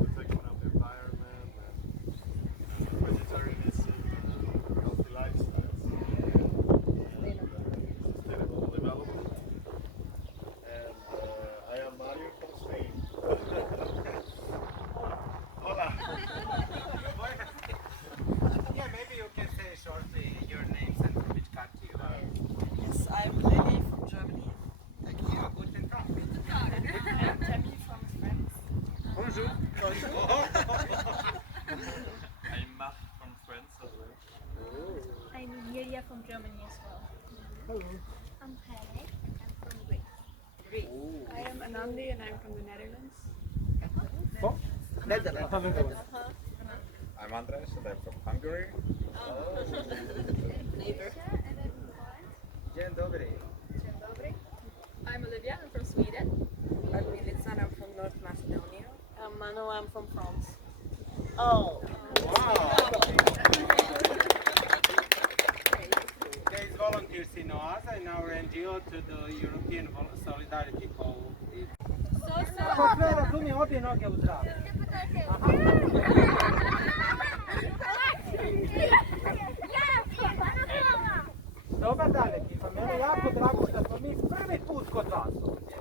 protection of the environment and vegetarianism and healthy lifestyles and sustainable development. And I am Mario from Spain. Hola. Yeah, maybe you can say shortly your names and from which country you are. Yes, I'm Lily from Germany. Thank you. Guten Tag. I'm Tammy from France. Bonjour. I'm Marc from France as well. I'm Yulia from Germany as well. Hello. I'm Haley. I'm from Greece. I am Anandi and I'm from the Netherlands. Oh, Netherlands. I'm Andres and I'm from Hungary. Neighbor. Dzień dobry. I'm Olivia, I'm from Sweden. I'm Milica, I'm from North Macedonia. I'm Manu, I'm from France. Oh, wow. There is volunteers in O.A.ZA in our NGO to the European Solidarity Call. Kako sve razumi obje noge u zraku? Dobar dan ekipa, meni je jako drago što smo mi prvi put kod vas ovdje.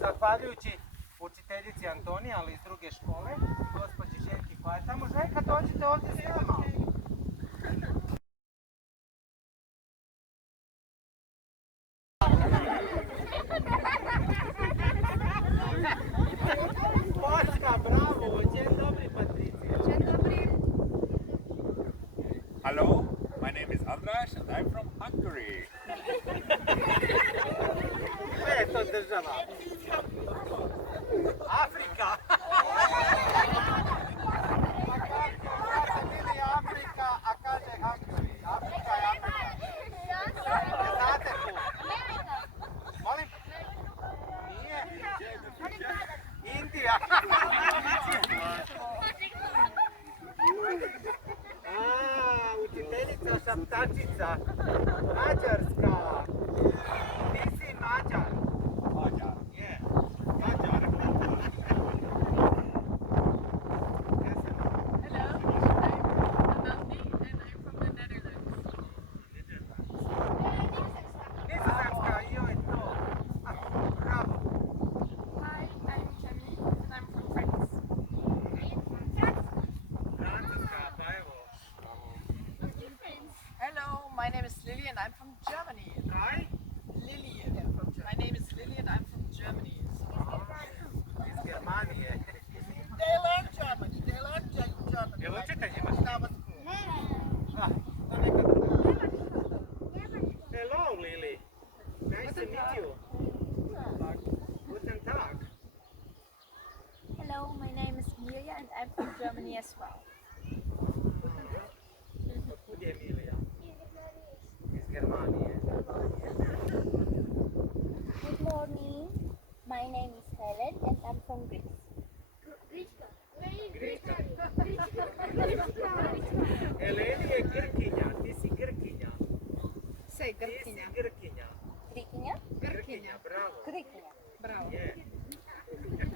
Zahvaljujući učiteljici Antonije, ali iz druge škole, gospođi Željki Kovačević. Tamo Željka, dođite ovdje s nama. Poljska, bravo, dzień dobry Patricija. Hello, my name is Andras and I'm from Hungary. Gdje je to država? Afrika! Vidi Afrika, a kaže Hungary. Afrika je Afrika. Ne znate tu? Molim? Nije? Indija! Učiteljica šaptačica. Mađarska. Ti si Mađar. Mađar. Je. Mađar. Hello, I'm Anandi and I'm from the Netherlands. Nizozemska, joj to. Bravo. Hi, I'm Tammy and I'm from France. Francuska, pa evo. Hello, my name is Lily and I'm from Germany. Kaj? Lily, my name is Lily and I'm from Germany. Iz Germanije. They learn German. They learn German. Jel učite njima? Summer school. Ah, to neka druga. Hello, Lily. Nice to meet you. Guten Tag. Hello, my name is Emilia and I'm from Germany as well. Kud je Emilija? Iz Germanije. Good morning. My name is Helen and I'm from Greece. Eleni je Grkinja, ti si Grkinja. Say Ti si Grkinja. Grkinja. Grikinja? Grkinja, bravo. Grikinja. Bravo. Je.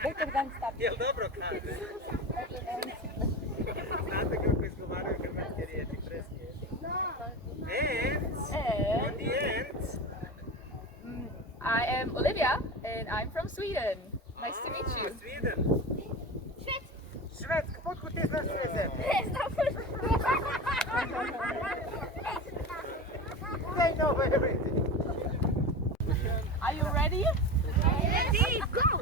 Better than stop. Jel dobro kaže? Znate kako izgovaraju hrvatske riječi presnije? And, on the end, I am Olivia and I'm from Sweden. Nice to meet you. Sweden. Švedska, potkud ti znaš sve zemlje? They know everything. Are you ready? Ready, go!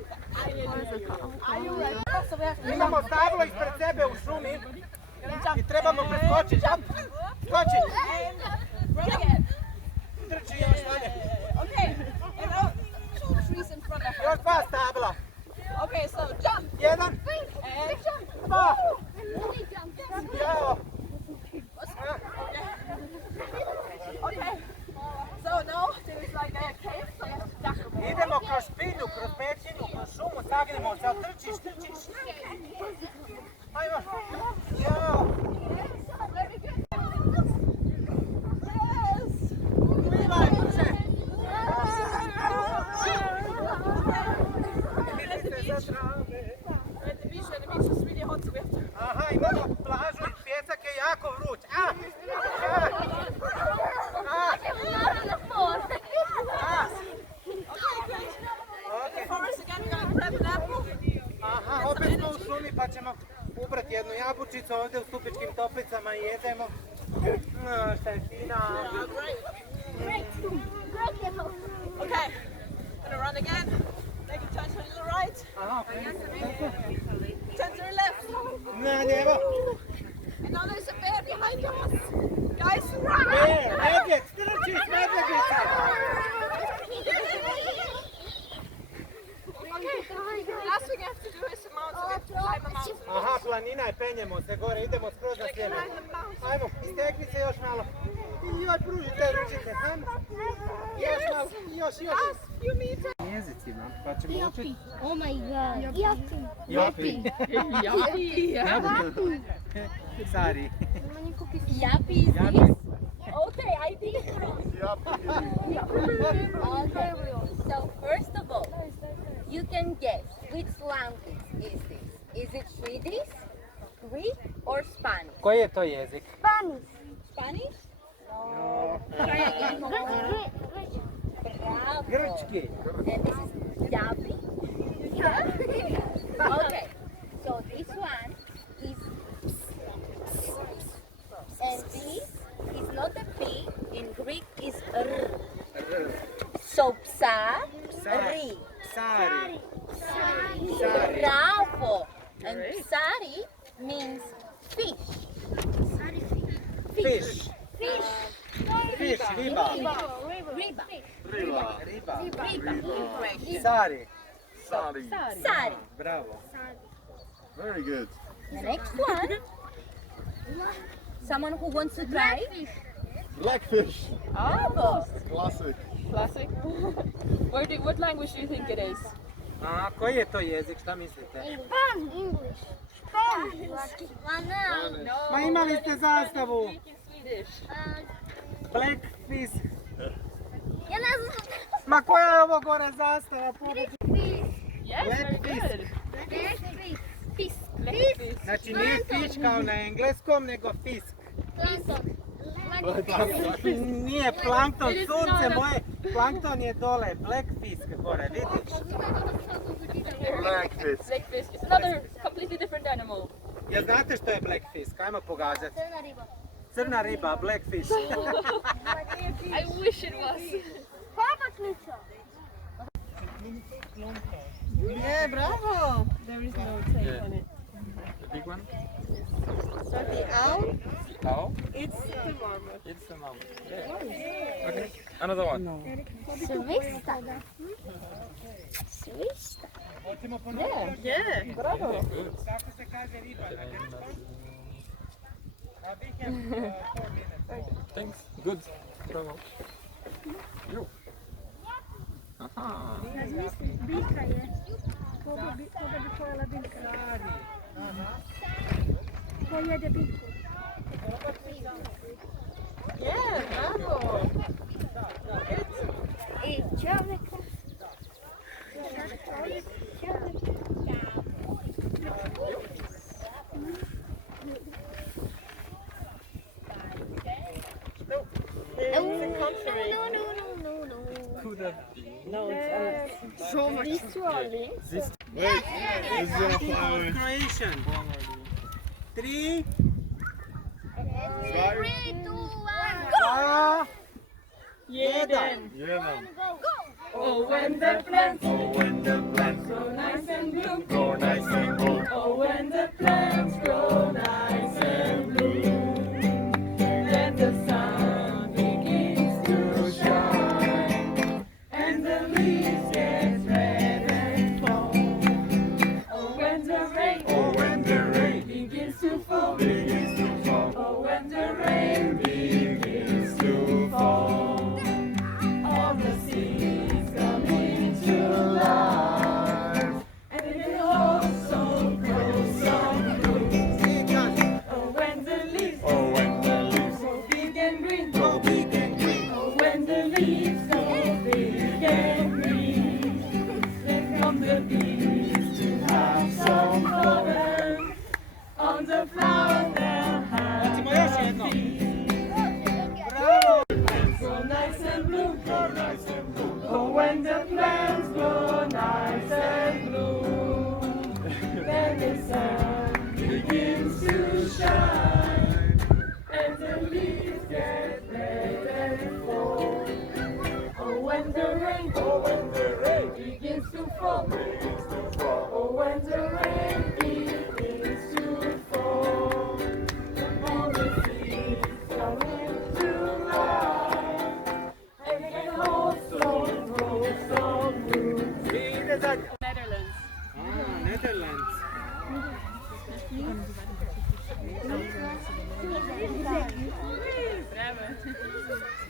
Are you ready? Imamo stablo ispred sebe u šumi i trebamo preskočiti. Skoči! Trči još dalje. Okay. And two trees in front of us. Još dva stabla. Okay, so jump. Jedan, And dva. Bravo. okay. So now there is like a cave, so you have to duck over. Idemo kroz špilju, kroz pećinu, kroz šumu, sagnemo se, ali trčiš. Ajmo. Jao. Plivaj, brže. Vidite za trave. pa ćemo ubrati jednu jabučicu ovdje u Stubičkim Toplicama i jedemo. Šta je fina. Okay, gonna run again. Make a turn to the right. Aha, Turn to the left. ne, lijevo. And now there's a bear behind us. Guys, run! Medvjed, strčiš medvjedica. Okay, last thing you have to do is a mountain. We have to climb a mountain. Aha, planina je, penjemo se gore, idemo skroz na sjever. Ajmo, istegni se još malo. I joj, pružite ručice, ajmo. Još malo, još. Jezicima, pa ćemo učiti. Oh my god. Yapi. Sari. Yapi is this? Okay, I think. Okay, so first of all, you can guess which language is this. Is it Swedish, Greek or Spanish? Koji je to jezik? Spanish? No. Try again. Bravo. Grčki. And this is Yapi. Okay, so this one is and this is not a P. In Greek is R. So psa-ri. Sari. Bravo. And sari means fish. Fish. Fish, riba. Riba. Sari. Sari. Bravo. Very good. The next one. Someone who wants to try? Blackfish. Bravo. Classic. Classic. What language do you think it is? A koji je to jezik, šta mislite? English. Ma imali ste zastavu. Speak in Swedish. Blackfish. Ja ne znam. Ma koja je ovo gore zastava? Yes, very good. Fisk. Znači nije fish kao na engleskom, nego fisk. Nije plankton, sunce moje. Plankton je dole, blackfish gore, vidiš? Blackfish. Blackfish. It's another completely different animal. Jel znate što je blackfish? Ajmo pogađati. Crna riba, blackfish. I wish it was. Yeah, bravo. There is no tape on it. The big one? So the owl, Owl? it's the marmot. It's the mom. Yeah. Okay. Another one. Svista. Hoćemo ponoviti? Yeah, bravo. Good. Kako se kaže riba na grčkom? We have 4 minutes. Thanks. Good. Bravo. You. Aha. Biljka je. Koga bi pojela biljka? Ko jede biljku? Yeah, bravo. I čovjeka. Could have been. No, it's So much. This one is. This. Wait, this is a flower. Croatian. 3, 3, 2, 1,2, 1. Yeah, Oh, when the plants Grow nice and blue. Grow nice and blue. Oh, when the plants grow nice and blue. Then the sun begins to shine. And the leaves get red and fall. Oh, when the rain begins to fall. Oh, when the rain begins to fall. All the seeds come into life. And it also grows some fall. Oh, when the rain begins to fall, and the seas come into life, and the coastline grows on blue. Netherlands. Netherlands.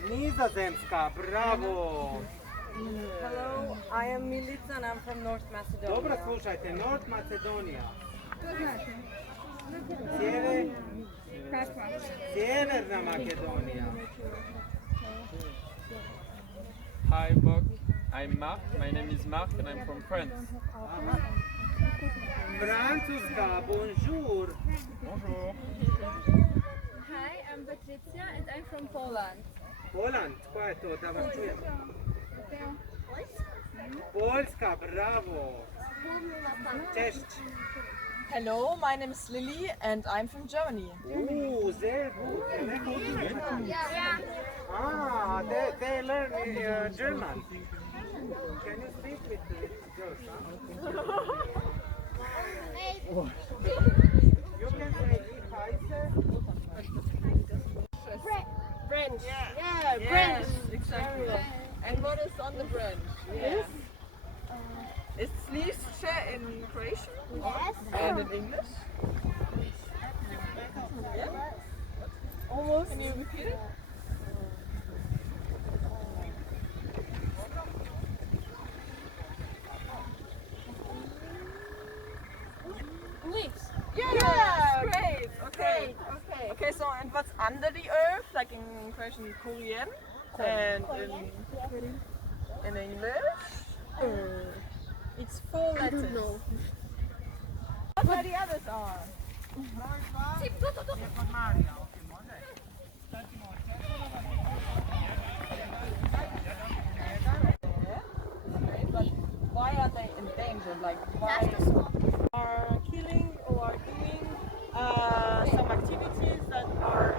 Nizozemska, bravo! Hello, I am Milica and I'm from North Macedonia. Dobro slušajte, North Macedonia. Sjeverna Makedonija. Hi, Bob. I'm Mark. My name is Mark and I'm from France. Francuska, bonjour. Bonjour. Hi, I'm Patricia and I'm from Poland. Poland, koja je to, da vas čujem? Poljska, bravo. Češć. Hello, my name is Lily and I'm from Germany. Sehr gut. Ah, they learn German. Can you speak with girls? You can say ich heiße. French. Yeah, French. Exactly. And what is on the branch? Yes. It's Lisce in Croatian. Yes. And in English. Yeah. Almost. Can you repeat it? Leaves. Yeah, great. Okay. Okay, so and what's under the earth? Like in Croatian, Korean, and in English, it's 4 letters. What the others are? But why are they endangered? Like why are killing or are doing some activities that are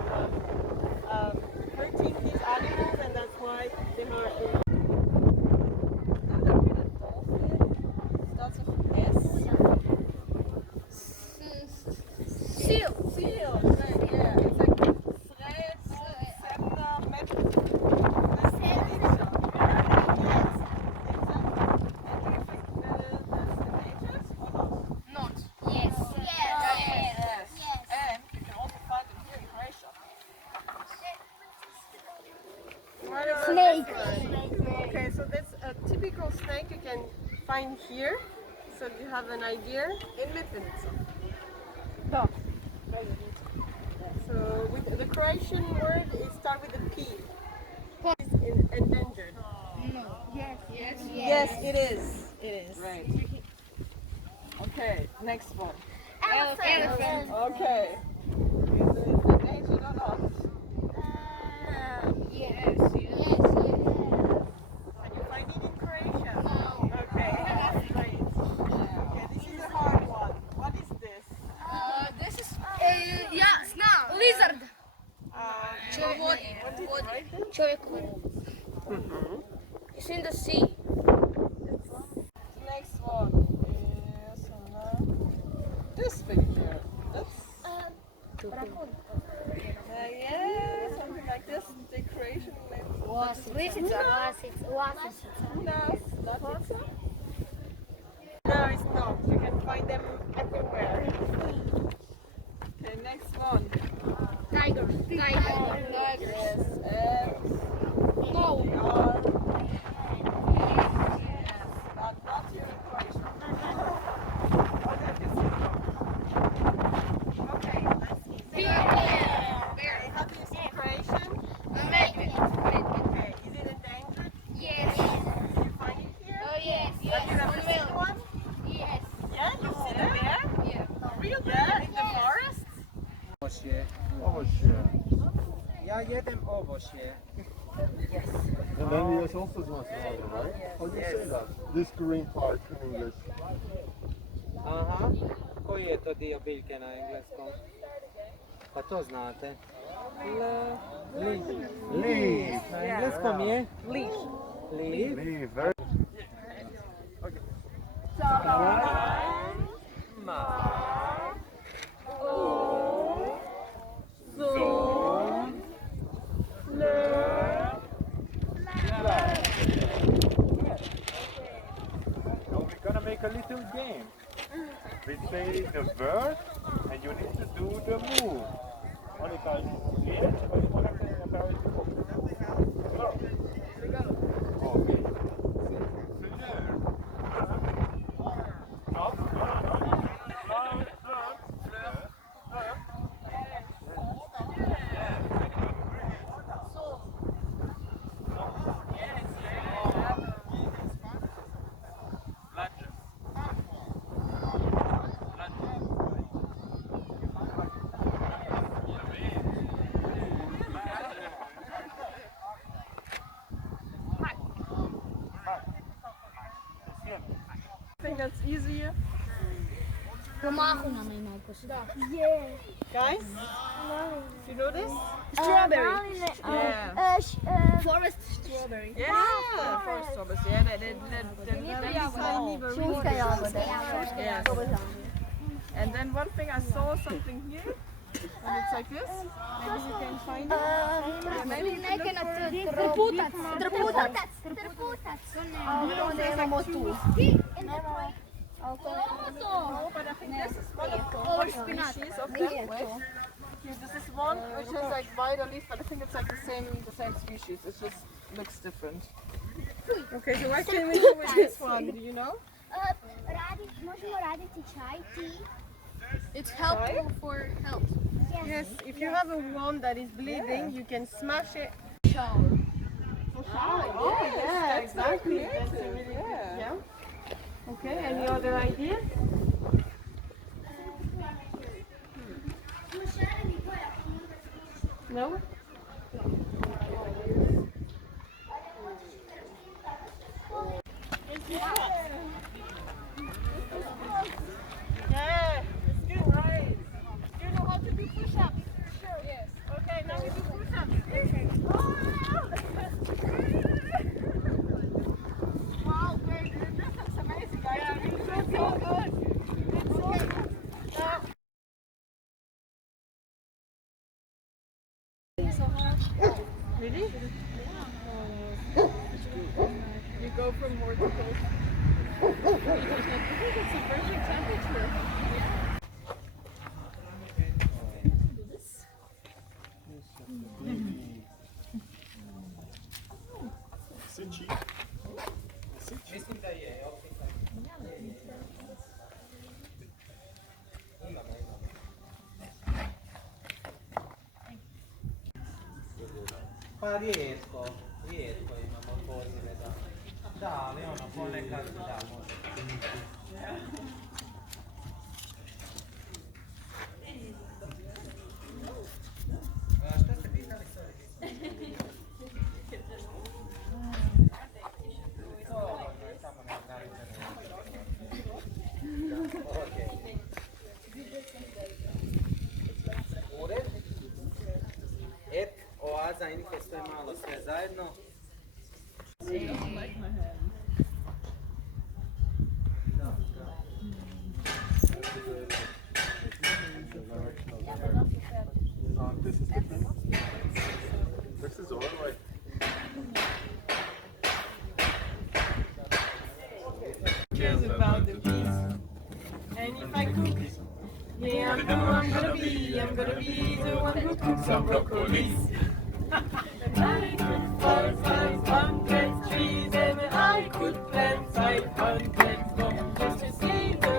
hurting these animals, and that's why they are. Starts with S. Seal. Seal, right? Yeah, it's like thread, scepter, metal. Not. Yes. Yes. And you can also find them here in Croatia. Snake. Okay, so that's a typical snake you can find here. So you have an idea in Medvednica. So with the Croatian word, it starts with a P. It's endangered. Yes, it is. It is. Right. Okay, next one. Elephant. Okay. Is it endangered or not? Yes. Can you find it in Croatia? Okay, that's great. Okay, this is a hard one. What is this? This is snaga. Lizard. What is it right there? Čovjek. It's in the sea. Next one is this thing here. That's yeah, something like this. Decoration. Lisica. No, it's not. You can find them everywhere. Okay, next one. Tiger. Yes, and No. they are. Yes, but not here in Croatia. Okay, let's see. Bear. How do you say Croatian? Medved. Okay, is it endangered? Yes. Can you find it here? Oh yes. Have you ever seen one? Yes. Yeah, you've seen it there? Yeah. Real there in the forest? Ovošje. Ja jedem ovošje. And then there's also Zlatara, right? How do you say that? This green part in English. Aha. Koji je to dio biljke na engleskom? Pa to znate. Leaf. Na engleskom je? Leaf. Leave. Very Now we're gonna make a little game. We say the word and you need to do the move. Oni kažu svijet, oni morate napraviti okay. I think that's easier. Guys, you know this? Strawberry. Yeah. Forest strawberry. Yeah, forest strawberries. Yeah, yeah. And then one thing, I saw something here, and it's like this. Maybe you can find it. Maybe you can look for it. No, but I think this is one of the species of them. This is one which has like wider leaves, but I think it's like the same species. It just looks different. Okay, so what can we do with this one? Do you know? Možemo raditi chai, tea. It's helpful for health. Yes, if you have a wound that is bleeding, you can smash it. Shower. Oh, yeah, exactly. That's a really good, yeah. Okay, any other ideas? No? Yeah, it's good, right? Do you know how to do push-ups? Sure. Yes. Okay, now we do push-ups. Wow, great. This looks amazing, guys. Yeah, you feel so good. It's so good. Really? You go from more to cold. I think it's the perfect temperature. Mislim da je optika. Pa rijetko imamo pozive da, ali ono ponekad da može. A šta ste pitali sorry? Samo ne znaju. Ured. O.A.ZA, Inke, sve malo, sve zajedno. This is different. This is all right. Cares about the peace. And if I cook, yeah, I'm gonna be the one who cooks some broccoli. I could plant 500 trees and I could plant 500 more just to see the